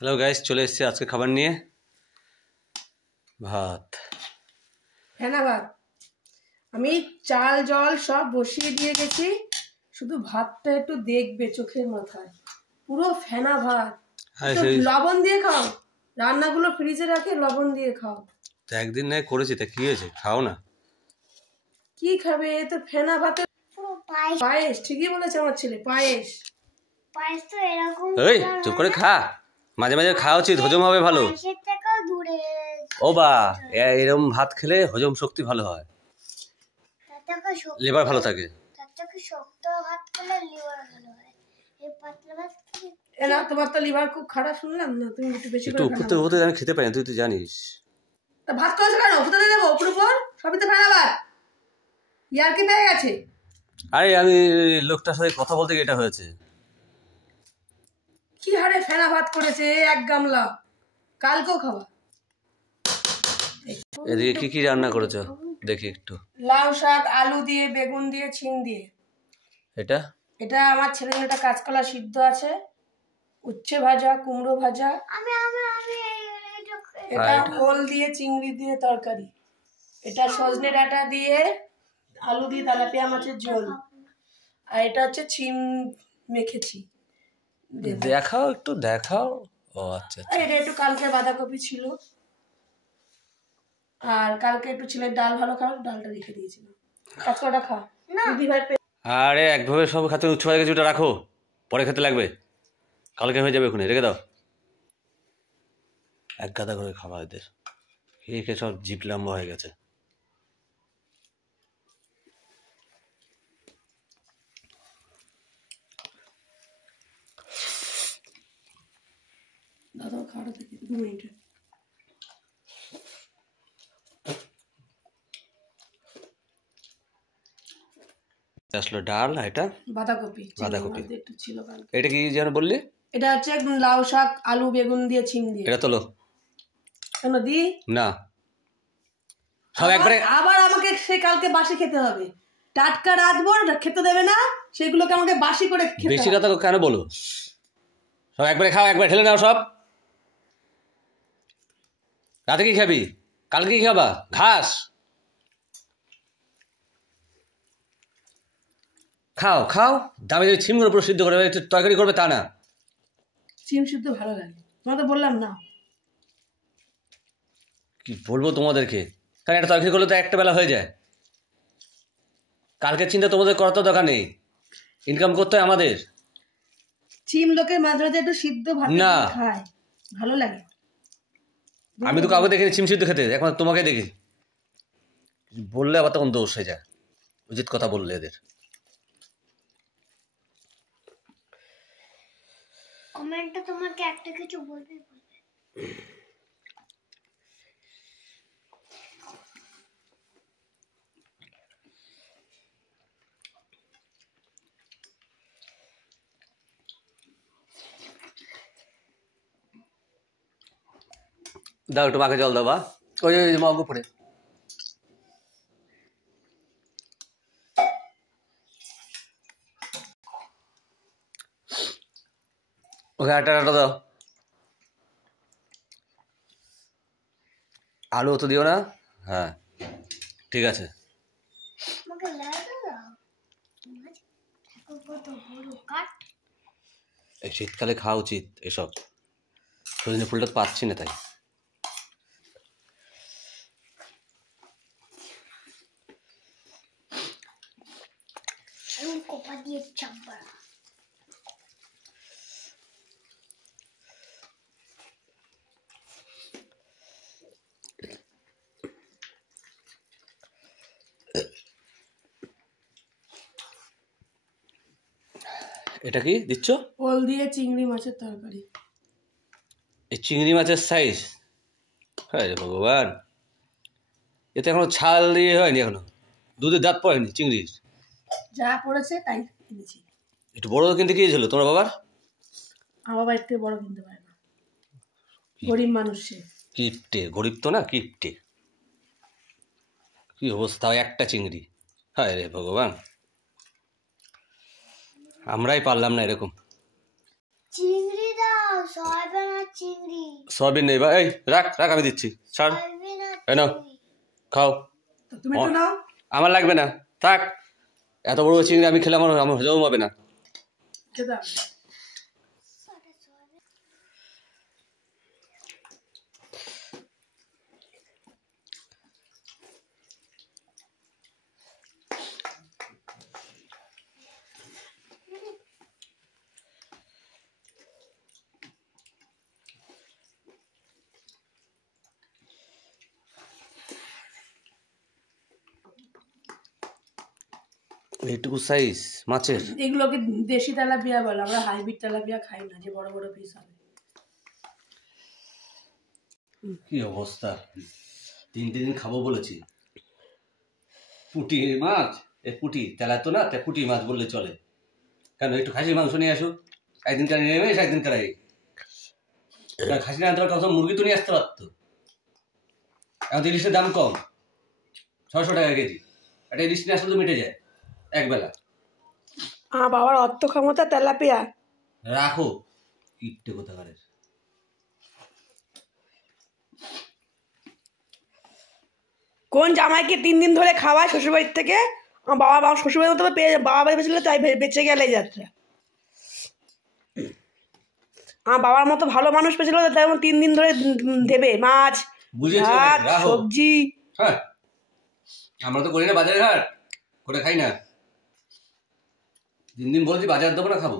Hello guys, চলে এসেছি আজকে খাবার নিয়ে। ভাত, ফেনা ভাত। আমি চাল জল সব বসিয়ে দিয়ে গেছি, শুধু ভাতটা একটু দেখবে চোখের মাথায়, পুরো ফেনা ভাত। লবণ দিয়ে খাও, রান্নাগুলো ফ্রিজে রাখে লবণ দিয়ে খাও। তো একদিন নাই করেছি, তা কি হয়েছে? খাও না। কি খাবে? তো ফেনা ভাতে পুরো পায়েস। ঠিকই বলেছে আমার ছেলে, পায়েস। পায়েস তো এরকম। এই চুপ করে খা, মাঝে মাঝে খাওয়া উচিত, হজম হবে ভালো। ও বা, এরকম ভাত খেলে হজম শক্তি ভালো হয়, লিভার ভালো থাকে। তোমার তো লিভার খুব খারাপ শুনলাম না, তুমি একটু বেশি করে উপর থেকে হতে আমি খেতে পারি না, তুই তো জানিস। তা ভাত করেছো কেন? ফুটাতে দেবো উপর উপর, সবই তো ফেনা ভাত। ইয়ার কি পেয়ে গেছে? আরে আমি লোকটার সাথে কথা বলতে গিয়ে এটা হয়েছে। কি হারে ফেনা ভাত করেছে এক গামলা, কালকেও খাবা। এদিকে কি কি রান্না করেছো দেখি একটু। লাউ শাক, আলু দিয়ে, বেগুন দিয়ে, ছিম দিয়ে। এটা এটা আমার ছেলে মেয়েটা কাঁচকলা সিদ্ধ আছে, উচ্ছে ভাজা, কুমড়ো ভাজা, এটা ওল দিয়ে চিংড়ি দিয়ে তরকারি, এটা সজনে ডাঁটা দিয়ে আলু দিয়ে তেলাপিয়া মাছের ঝোল, আর এটা হচ্ছে ছিম মেখেছি। দেখাও একটু দেখাও। ও আচ্ছা, এটা একটু কালকে বাঁধাকপি ছিল, আর কালকে একটু ছেলের ডাল ভালো খাওয়া, ডালটা রেখে দিয়েছিলাম। কাঁচকলাটা খা না। আরে একভাবে সব খাতে উচ্চ হয়ে গেছে, ওটা রাখো, পরে খেতে লাগবে, কালকে হয়ে যাবে, ওখানে রেখে দাও। এক গাদা করে খাবার এদের, খেয়ে খেয়ে সব জিভ লম্বা হয়ে গেছে। দাদা খাওয়া থেকে 2 মিনিটে আসলো ডাল, এটা বাঁধাকপি। বাঁধাকপি একটু ছিল কালকে। এটা কি যেন বললি? এটা হচ্ছে একদম লাউ শাক, আলু বেগুন দিয়ে, ছিম দিয়ে। এটা তোলো। কেন দি না, সব একবারে। আবার আমাকে সে কালকে বাসি খেতে হবে, টাটকা রাতবো খেতে দেবে না, সেগুলোকে আমাকে বাসি করে খেতে। বেশি কথা কেন বলো? সব একবারে খাও, একবার ঢেলে নাও সব। রাতে কি খাবি? কালকে কি খাবা? ঘাস খাও খাও, দামি দামি ছিমগুলো পুরো সিদ্ধ করে তরকারি করবে তা না। সিম সিদ্ধ ভালো লাগে, তোমার তো বললাম না। কি বলবো তোমাদেরকে, কারণ একটা তরকারি করলে তো একটা বেলা হয়ে যায়। কালকের চিন্তা তোমাদের করার তো দরকার নেই, ইনকাম করতে হয় আমাদের। চিম লোকে মাঝে মাঝে একটু সিদ্ধ ভাত না খায়, ভালো লাগে। আমি তো কাউকে দেখিনি চিম সিদ্ধ খেতে, এখন তোমাকে দেখি। বললে আবার তখন দোষ হয়ে যায়, উচিত কথা বললে এদের। কমেন্টে তোমাকে একটা কিছু বলবে। দাও একটু মাকে জল দাও, বা ওই মগ উপরে। ওকে আটা দাও, আলু তো দিও না। হ্যাঁ ঠিক আছে। এই শীতকালে খাওয়া উচিত এসব, সজনে ফুলটা তো পাচ্ছি না তাই। এটা কি দিচ্ছ? ওল দিয়ে চিংড়ি মাছের তরকারি। এই চিংড়ি মাছের সাইজ, হ্যাঁ রে ভগবান, এতে এখনো ছাল দিয়ে হয়নি, এখনো দুধের দাঁত পড়েনি চিংড়ির। যা পড়েছে তাই কিনেছি। একটু বড় কিনতে গিয়েছিল তোমার বাবার? আমার বাবা একটু বড় কিনতে পারে না, গরিব মানুষ সে। কিপটে, গরিব তো না, কিপটে। কি অবস্থা, একটা চিংড়ি, হায় রে ভগবান, আমরাই পারলাম না এরকম। চিংড়ি দাও, সয়াবিন আর চিংড়ি। সয়াবিন নেই বা এই রাখ রাখ আমি দিচ্ছি ছাড় সয়াবিন আর এই নাও চিংড়ি। খাও তুমি একটু নাও। আমার লাগবে না থাক এত বড় চিংড়ি আমি খেলে আমার আমার হজম হবে না খেতে হবে। এইটুকু সাইজ মাছের এগুলোকে দেশি তেলাপিয়া বলে, আমরা হাইব্রিড তেলাপিয়া খাই না, যে বড় বড় পিস হবে। কি অবস্থা 3 দিন খাবো বলেছি পুঁটি মাছ এ পুঁটি তেলা তো না তাই পুঁটি মাছ বললে চলে কেন একটু খাসির মাংস নিয়ে আসুক একদিন কার নিয়ে নেবে একদিন কারাই খাসি না আনতে পারতো মুরগি তো নিয়ে আসতে পারতো এখন তো ইলিশের দাম কম 600 টাকা কেজি একটা ইলিশ নিয়ে আসলে তো মিটে যায় একবেলা আমার বাবার অর্থ ক্ষমতা তেলাপিয়া। রাখো কিট্টে কোথাকারের কোন জামাইকে 3 দিন ধরে খাওয়ায় শ্বশুরবাড়ির থেকে? আমার বাবা শ্বশুরবাড়ির মতো বাবা বাড়ি বেঁচে তাই বেঁচে গেলে যাত্রা। আমার বাবার মতো ভালো মানুষ পেয়েছিল তাই 3 দিন ধরে দেবে মাছ ভাত সবজি। হ্যাঁ আমরা তো করি না বাজারে ঘাট করে খাই না 3 দিন বলছি বাজার দেবো না খাবো